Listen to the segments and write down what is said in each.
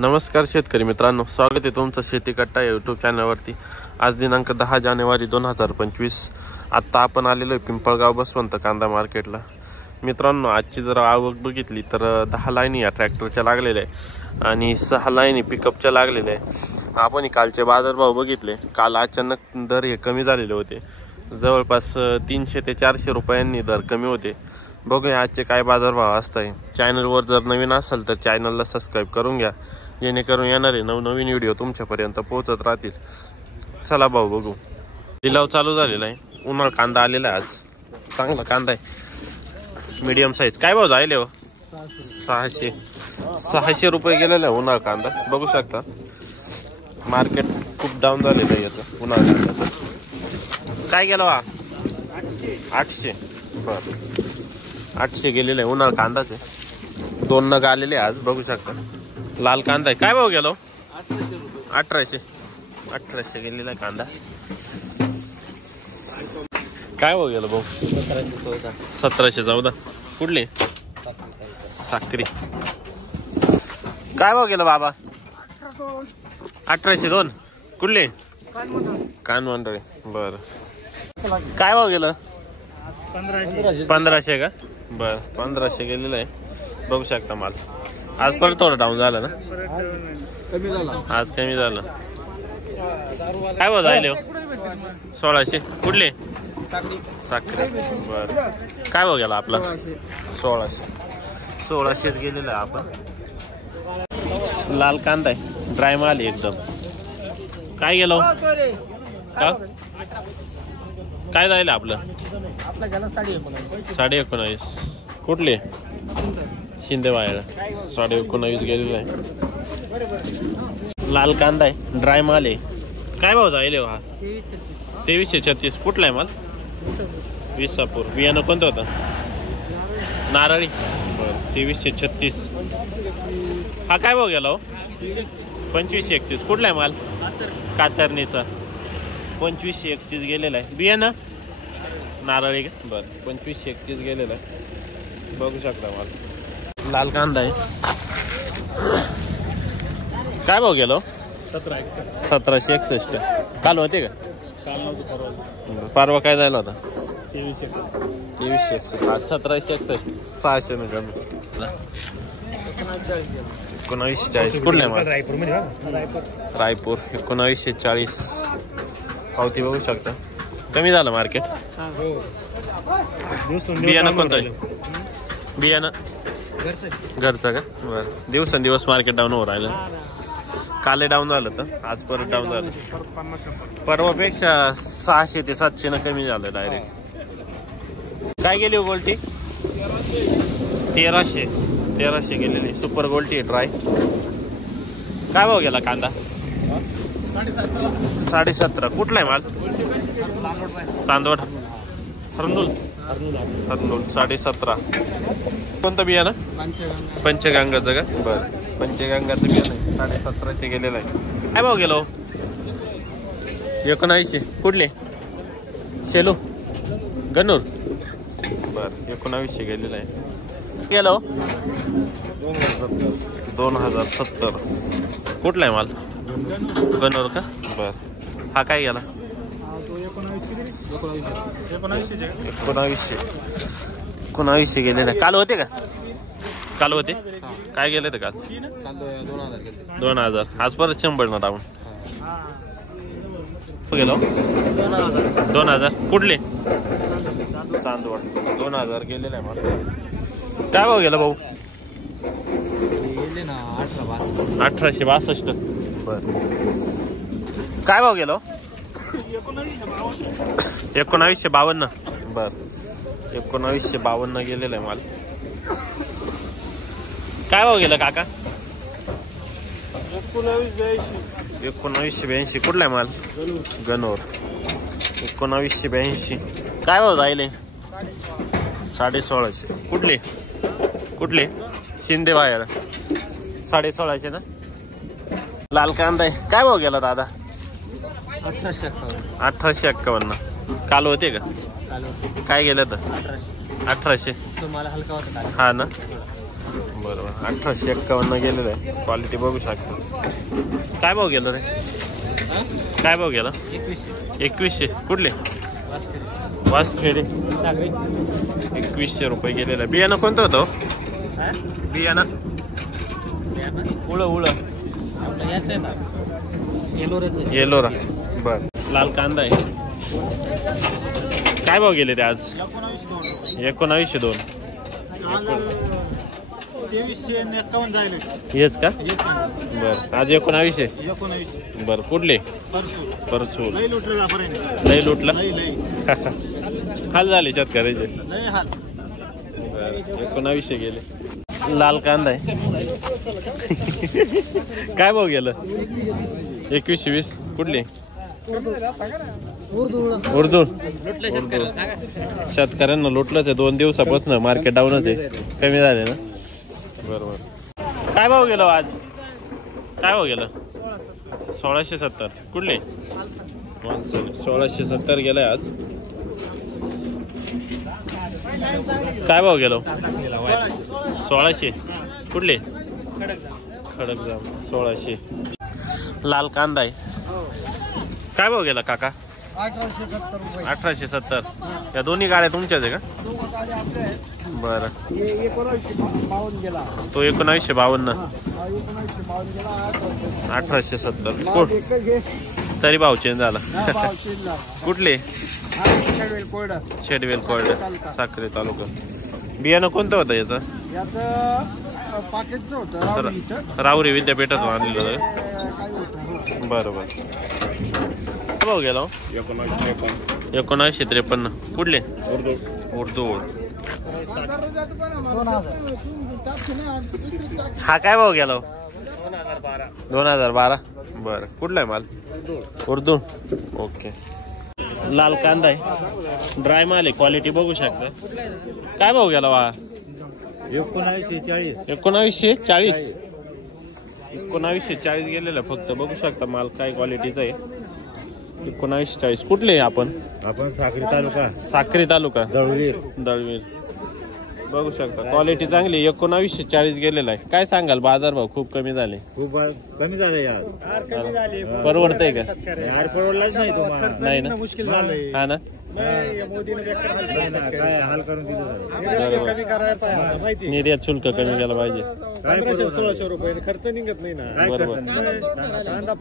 नमस्कार शेतकरी मित्रांनो, स्वागत आहे तुमचं शेती कट्टा यूट्यूब चॅनलवरती। आज दिनांक 10 जानेवारी 2025। आत्ता आपण आलेलो आहे पिंपळगाव बसवंत कांदा मार्केटला। मित्रांनो, आजची जर आवक बघितली तर 10 लाईनी या ट्रॅक्टरच्या लागलेल्या आहे आणि 6 लाईनी पिकअपच्या लागलेल्या आहे। आपण कालचे बाजारभाव बघितले। काल अचानक दर हे कमी झालेले होते, जवळपास 300 ते 400 रुपयांनी दर कमी होते। बघूया आजचे काय बाजारभाव असतात। चॅनलवर जर नवीन असाल तर चॅनलला सबस्क्राईब करून घ्या, जेणेकरून येणारे नवनवीन व्हिडिओ तुमच्यापर्यंत पोहोचत राहतील। चला भाऊ बघू। लिलाव चालू झालेला आहे। उन्हाळ कांदा आलेला आहे, आज चांगला कांदा आहे, मीडियम साईज। काय भाव जायले हो? 600 रुपये गेलेला आहे उन्हाळ कांदा। बघू शकता मार्केट खूप डाऊन झालेलं आहे याचं उन्हाळ कांद्याचं। काय गेलं वा? 800। बरं, 800 गेलेले आहे उन्हाळ कांदाचे। 2 नग आलेले आज, बघू शकता। लाल कांदा आहे। काय भाव गेलो? 1800 गेलेला आहे कांदा। काय भाव गेलो भाऊ? 1714। कुठले? साक्री। काय भाव गेलो बाबा? 1802। कुठले? कानमंडळे। बर, काय भाव गेलं? 1500 का? बर, 1500 गेलेलं आहे, बघू शकता माल। आज परत थोडं डाऊन झालं ना, आज कमी झालं। काय भाव जायले? 1600। कुठले? साखरे। बर, काय भाव गेला आपला? 1600 गेलेला आहे आपण। लाल कांदा आहे, ड्राय माल आहे एकदम। काय गेलो? काय जाईल आपलं? 19.5। कुठले? शिंदे वायर। 19.5 गेलेला आहे। लाल कांदा आहे, ड्राय माल आहे। काय भाव जाईल हा? 2336। कुठला आहे माल? विसापूर। बियाणं कोणतं होतं? नारळी। बरं, 2336। हा काय भाव गेला हो? 2531। कुठला आहे माल? कातरणीचा। 2531 गेलेला आहे। बियाणं नारळी का? बरं, 2531 गेलेला आहे, बघू शकता माल। लाल कांदा आहे। काय भाव गेलो? 1761। काल होते का? परवा काय जायला होता? 2361। आज 1761। 600 ने कमी। 1940। कुठला माल? रायपूर। 1940 पावती बघू शकता। कमी झालं मार्केट। बियाणं कोणतं आहे? बियाणं घरचं का? बरं, दिवसेंदिवस मार्केट डाऊन हो राहिलं। काले डाऊन झालं तर आज परत डाऊन झालं। परवापेक्षा 600 ते 700 न कमी झालं डायरेक्ट। काय गेली हो गोल्टी? 1300 गेलेली सुपर गोल्टी आहे, ड्राय। काय भाव गेला कांदा? 17.5। कुठला आहे माल? चांदवड। हरनूल। 17.5। कोणतं बियाणं? पंचगंगाचं का? बरं, पंचगंगाचं बियाणं 1750 गेलेलं आहे। काय भाव गेलो? 1900। कुठले? शेलू गणूर। बरं, 1900 गेलेलं आहे। गेलो 2070। कुठला आहे माल? गणूर का? बरं, हा काय गेला? 1900 गेलेला। काल होते का? काल होते। काय गेले तर काल? 2000। आज परत 100 ना डाऊन गेलो। 2000। कुठले? चांदवड। 2000 गेलेला आहे मला। काय भाव गेला भाऊ? 1862। बर, काय भाव गेलो? 1952। बर, 1952 गेलेला आहे माल। काय भाव गेला काका? 1982। कुठला आहे माल? गणोर। 1982। काय भाव जायले? 1650। कुठले? शिंदे वायर। 1650 ना। लाल कांदा आहे। काय भाव गेला दादा? 1851। काल होते का? काय गेलं तर? 1800। तुम्हाला हलका होता हा ना। बरोबर 1851 गेलेलं आहे. क्वालिटी बघू शकता. काय भाव गेलं रे? काय भाव गेला? 2100. कुठले? वासखेडे. 2100 रुपये गेलेलं आहे. बियाणं कोणतं होतं? बियाणं उळ येलोरा. बर. लाल कांदा आहे. काय भाव गेले ते आज? 1902. 2351 जायले. हेच का? बर. आज 1900. बर. कुठले? परसू. लई लुटला. हाल झाले शेतकऱ्याचे. 1900 गेले. लाल कांदा आहे. काय भाव गेलं? 2120. कुठले? उर्दू. शेतकऱ्यांना लुटलंच आहे 2 दिवसापासून. मार्केट डाऊनच आहे. कमी झाले ना. बरोबर. काय भाव गेलो आज? काय भाव गेलं? 1670. कुठले? 1670 गेलाय आज. काय भाव गेलो? 1600. कुठले? खडक जाम. 1600. लाल कांदा आहे. काय भाव गेला काका? 1870. या दोन्ही गाड्या तुमच्याच आहे का? बरं. तो 1952. 1870. तरी भाव चेंज झाला. कुठले? शेडवेल कोर्ड. साक्री तालुका. बियाणं कोणतं होतं याचं? राहुरी विद्यापीठातून आणलेलं आहे. बरोबर. काय भाव गेला? 1953. कुठले? उर्दू. हा काय भाव गेला? 2012. बरं. कुठला आहे माल? उर्दू. ओके. लाल कांदा आहे. ड्राय माल आहे. क्वालिटी बघू शकता. काय भाव गेला वा? 1940. 1940. 1940 गेलेला फक्त. बघू शकता माल काय क्वालिटीचा आहे. 1940. कुठले आपण? साक्री तालुका. दळवीर. बघू शकता क्वालिटी चांगली. 1940 गेलेला आहे. काय सांगाल? बाजार भाव खूप कमी झाले. खूप कमी झाले यार. परवडतंय का? यार परवडलाच नाही तुम्हाला. नाही ना. मुश्किल झालंय. हा ना. काय हाल करून दिलं. निर्यात शुल्क कमी केलं पाहिजे. 1500-1600 रुपये खर्च निघत नाही ना.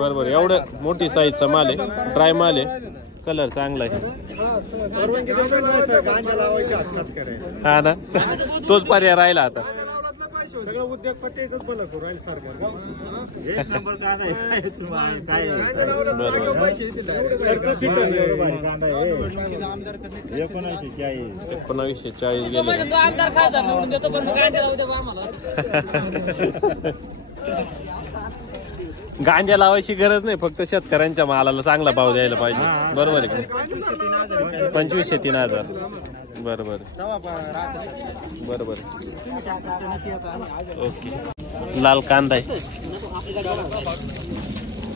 बरोबर. एवढं मोठी साईजचा माल आहे. ड्राय माल आहे. कलर चांगला आहे. हा ना. तोच पर्याय राहिला आता. सगळं उद्योगपतीच भलं करू राहील सरकार. 1940 गेले. गांजा लावायची गरज नाही. फक्त शेतकऱ्यांच्या मालाला चांगला भाव द्यायला पाहिजे. बरोबर आहे का? 2500-3000. बरोबर. ओके. लाल कांदा आहे.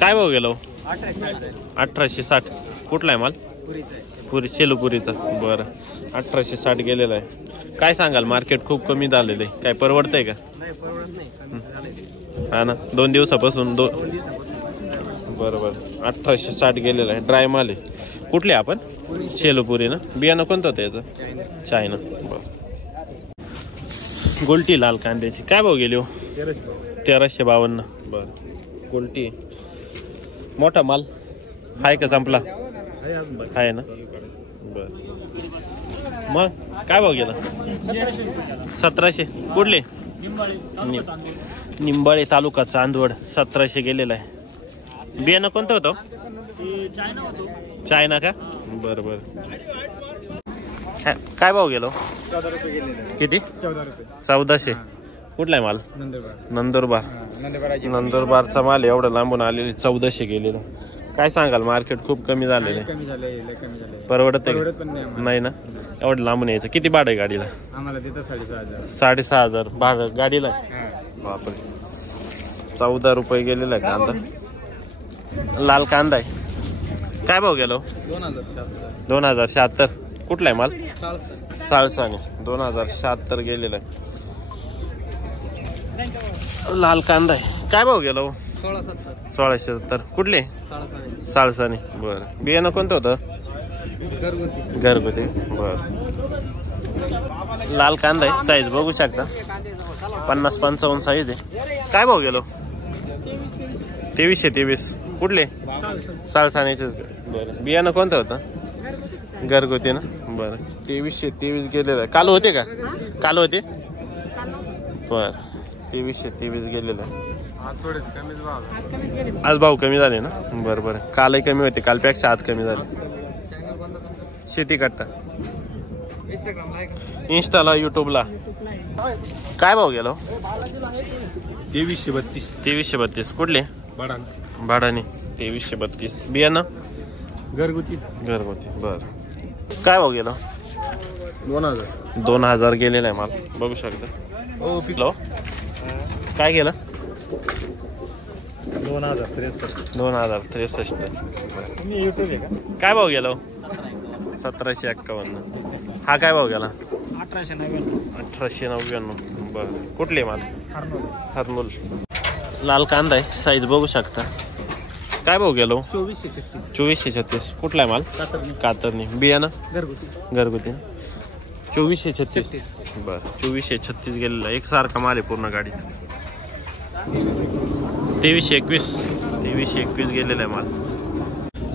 काय भाव गेलो? 1860. कुठला आहे माल? सेलूपुरीचा. बरं. 1860 गेलेला आहे. काय सांगाल? मार्केट खूप कमी झालेलं आहे. काय परवडतंय का? हा ना. 2 दिवसापासून. बरोबर. 1860 गेलेला आहे. ड्राय माल आहे. कुठले आपण? शेलूपुरी ना. बियाणं कोणतं होतं याचं? चायना. बरं. गोल्टी लाल कांद्याची काय भाव गेली हो? 1352. बरं. गोल्टी मोठा माल आहे का? संपला आहे ना. बरं. मग काय भाव गेला? 1700. कुठले? निंबाळे तालुका चांदवड. 1700 गेलेला आहे. बियाणं कोणतं होतं? चायना का? बरं बरं. काय भाव गेलो? 14 रुपये गेले. किती? 1400. कुठला आहे माल? नंदुरबार. नंदुरबारचा माल एवढा लांबून आलेली. 1400 गेलेला. काय सांगाल? मार्केट खूप कमी झालेलं आहे. परवडत नाही ना. एवढं लांबून यायचं. किती भाडं आहे गाडीला? आम्हाला देतात 6500 भाडं गाडीला. बापरे. 14 रुपये गेलेला आहे कांदा. लाल कांदा आहे. काय भाव गेलो? 2076. कुठला आहे माल? साळसाने. 2076 गेलेला आहे. लाल कांदा आहे. काय भाव गेला हो? 1670. 1670. कुठले? साळसाने. बरं. बियाणं कोणतं होतं? घरगुती. बरं. लाल कांदा आहे. साईज बघू शकता 50-55 साईज आहे. काय भाव गेलो? 2323. कुठले? साळसानेचेच. बरं. बियाणं कोणतं होतं? घरगुती ना. बरं. 2323 गेलेलं आहे. काल होते का? काल होते. बरं. 2323 गेलेलं आहे. आज भाव कमी झाले ना. बरं बरं. कालही कमी होते, कालपेक्षा आज कमी झाले. शेती कट्टा इंस्टाला युट्यूबला. काय भाव गेलो? 2332. 2332. कुठले? भाडाने. 2332. बियाणं घरगुती. बरं. काय भाव गेलो? 2000 गेलेला आहे माल. बघू शकता. हो पिकलो. काय गेलं? 2063. 2063. युट्यूब आहे का? काय भाव गेलो? 1751. हा काय भाव गेला? 1899. बरं. कुठले माल? हरनोल. लाल कांदा आहे. साईज बघू शकता. काय भाव गेलो? 2436. कुठला आहे माल? कातरणी. बियाणं घरगुती. 2436. बरं. 2436 गेलेला. एकसारखा माल आहे पूर्ण गाडीत. 2321 गेलेला आहे माल.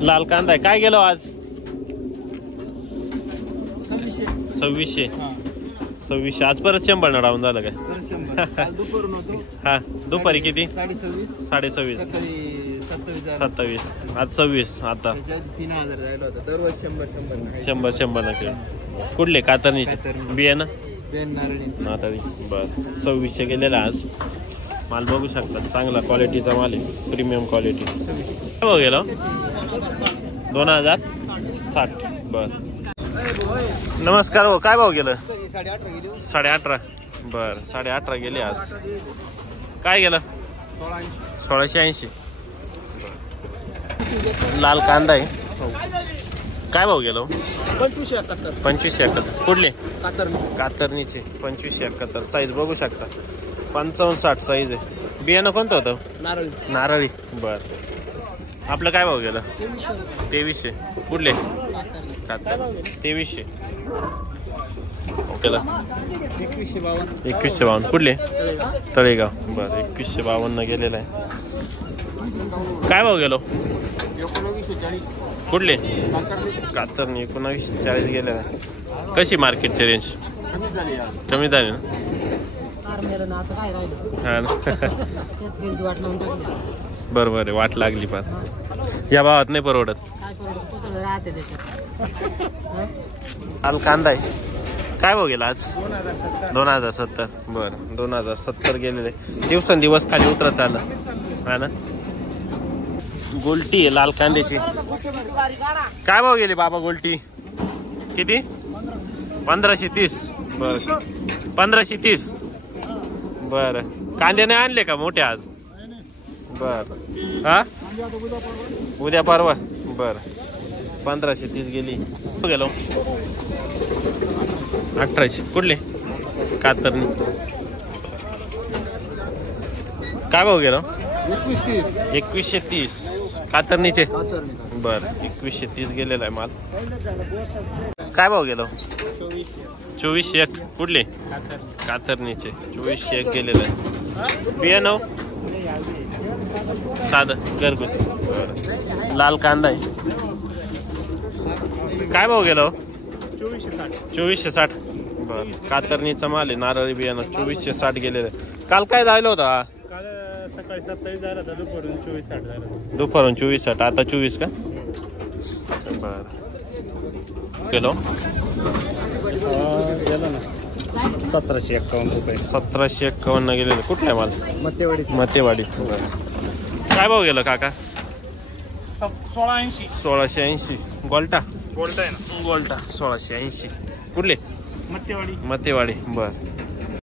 लाल कांदा आहे. काय गेलो आज? 2600. आज परत 100 डाऊन झालं काय? हा. दुपारी किती? 26.5. 27. आज 26. आता 100 नक्की. कुठले? कातरणीचे. बियाणं नाताळी. बरं. 2600 गेलेला आज माल. बघू शकता चांगला क्वालिटीचा माल आहे. Premium quality. काय भाव गेला? 2060. बरं. नमस्कार हो. काय भाव गेलं? 18.5. बरं. 18.5 गेले आज. काय गेलं? 1680. लाल कांदा आहे. काय भाव गेलो? 2571. कुठले? कातरणीचे. 2571. साईज बघू शकता 55-60 साईज आहे. बियाणं कोणतं होतं? नारळी. बरं. आपलं काय भाव गेलं? 2300. कुठले? 2300. ओकेला. 2152. कुठले? तळेगाव. बरं. 2152 गेलेलं आहे. काय भाव गेलो? कुठले? कातरणी. 1940 गेलेलं आहे. कशी मार्केटची रेंज? कमी झाली ना. हा ना. बरोबर आहे. वाट लागली पाहत. या भावात नाही परवडत. लाल कांदा आहे. काय भाव गेला आज? 2070. बरं. 2070 गेलेले. दिवसेंदिवस खाली उतरत चाललं. हा ना. गोल्टी आहे लाल कांद्याची. काय भाव गेले बाबा गोल्टी? किती? 1530. बरं. 1530. बरं. कांदे नाही आणले का मोठे आज? बर. हा. उद्या परवा. बर. 1530 गेली. गेलो 1800. कुठले? कातरणी. काय भाव गेलो? 2130. कातरणीचे. बर. 2130 गेलेला आहे माल. काय भाव गेलो? 2401. कुठले? कातरणीचे. 2401 गेलेलं आहे. बियाणं साधं घरगुती. बरं. लाल कांदा आहे. काय भाव गेलो? 2460. बरं. कातरणीचा माल आहे. नारळी बियाणं 2460 गेलेलं आहे. काल काय झालं होतं? काल सकाळी 27 झाला होता. दुपारून 2460 झाला. दुपारून 2460. आता 24 का? बर. गेलो गेलो ना 1751 रुपये. 1751 गेलेलं. कुठला आहे माल? मतेवाडी. काय भाव गेलं काका? 1680. 1680. गोल्टा आहे ना. गोल्टा 1680. कुठले? मत्तेवाडी. मतेवाडी. बर.